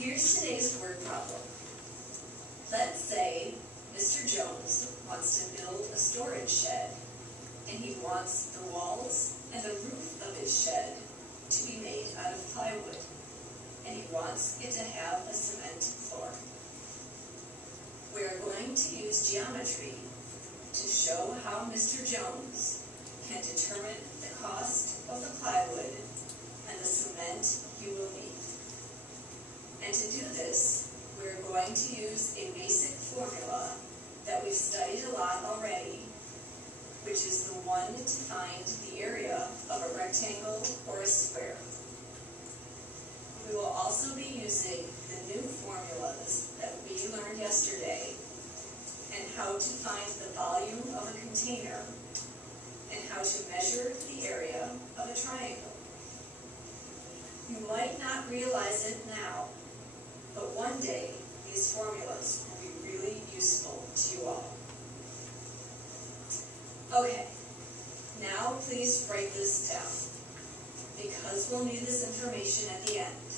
Here's today's word problem. Let's say Mr. Jones wants to build a storage shed, and he wants the walls and the roof of his shed to be made out of plywood, and he wants it to have a cement floor. We are going to use geometry to show how Mr. Jones can determine the cost of the plywood and the cement he will need. And to do this, we're going to use a basic formula that we've studied a lot already, which is the one to find the area of a rectangle or a square. We will also be using the new formulas that we learned yesterday and how to find the volume of a container and how to measure the area of a triangle. You might not realize it now, but one day these formulas will be really useful to you all. Okay, now please write this down, because we'll need this information at the end.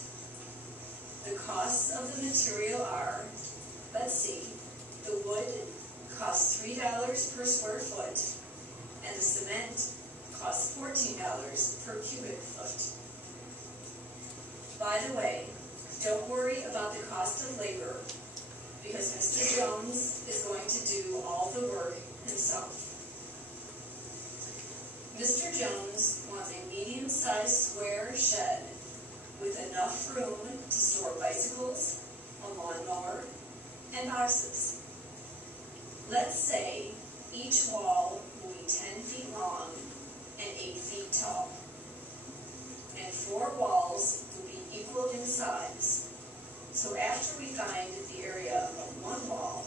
The costs of the material are, let's see, the wood costs $3 per square foot, and the cement costs $14 per cubic foot. By the way, don't worry about the cost of labor, because Mr. Jones is going to do all the work himself. Mr. Jones wants a medium-sized square shed with enough room to store bicycles, a lawnmower, and boxes. Let's say each wall will be 10 feet long and 8 feet tall, and 4 walls will be equal in size. So after we find the area of one wall,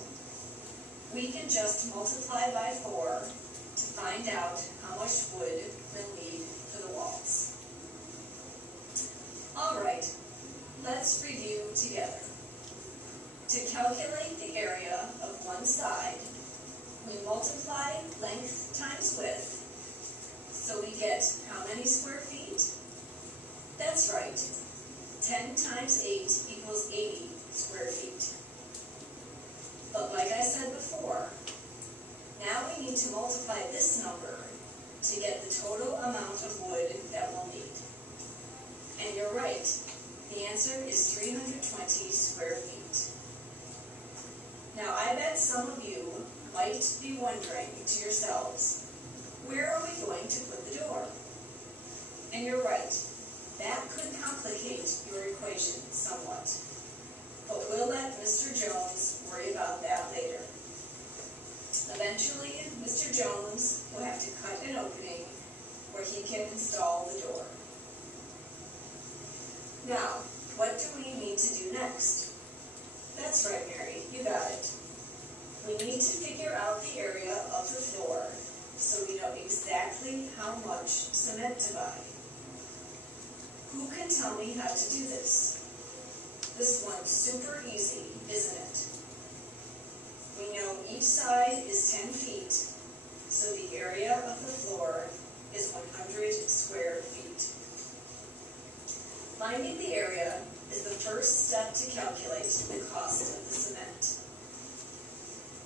we can just multiply by 4 to find out how much wood we'll need for the walls. All right, let's review together. To calculate the area of one side, we multiply length times width, so we get how many square feet? That's right, 10 times 8 equals 80 square feet. But like I said before, now we need to multiply this number to get the total amount of wood that we'll need. And you're right, the answer is 320 square feet. Now I bet some of you might be wondering to yourselves, where are we going to put the door? And you're right, that could complicate your equation somewhat. But we'll let Mr. Jones worry about that later. Eventually, Mr. Jones will have to cut an opening where he can install the door. Now, what do we need to do next? That's right, Mary, you got it. We need to figure out the area of the floor so we know exactly how much cement to buy. Who can tell me how to do this? This one's super easy, isn't it? We know each side is 10 feet, so the area of the floor is 100 square feet. Finding the area is the first step to calculate the cost of the cement.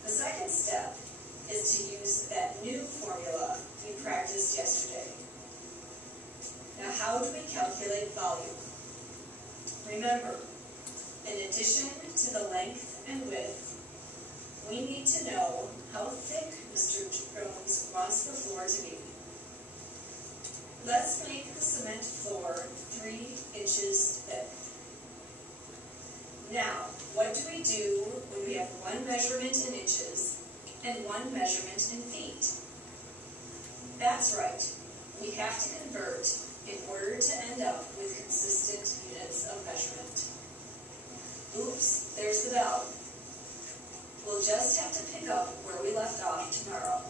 The second step is to use that new formula we practiced yesterday. Now, how do we calculate volume? Remember, in addition to the length and width, we need to know how thick Mr. Jones wants the floor to be. Let's make the cement floor 3 inches thick. Now, what do we do when we have one measurement in inches and one measurement in feet? That's right, we have to convert in order to end up with consistent units of measurement. Oops, there's the bell. We'll just have to pick up where we left off tomorrow.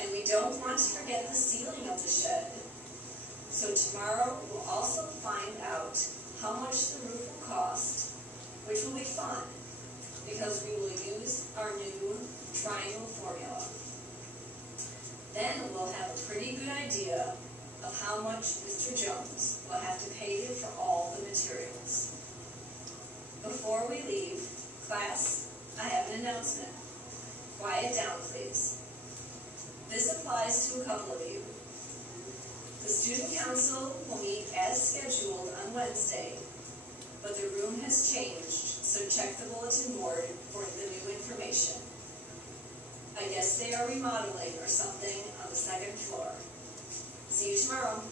And we don't want to forget the ceiling of the shed. So tomorrow we'll also find out how much the roof will cost, which will be fun, because we will use our new triangle formula. Then we'll have a pretty good idea of how much Mr. Jones will have to pay for all the materials. Before we leave, class, I have an announcement. Quiet down, please. This applies to a couple of you. The student council will meet as scheduled on Wednesday, but the room has changed, so check the bulletin board for the new information. I guess they are remodeling or something on the second floor. See you tomorrow.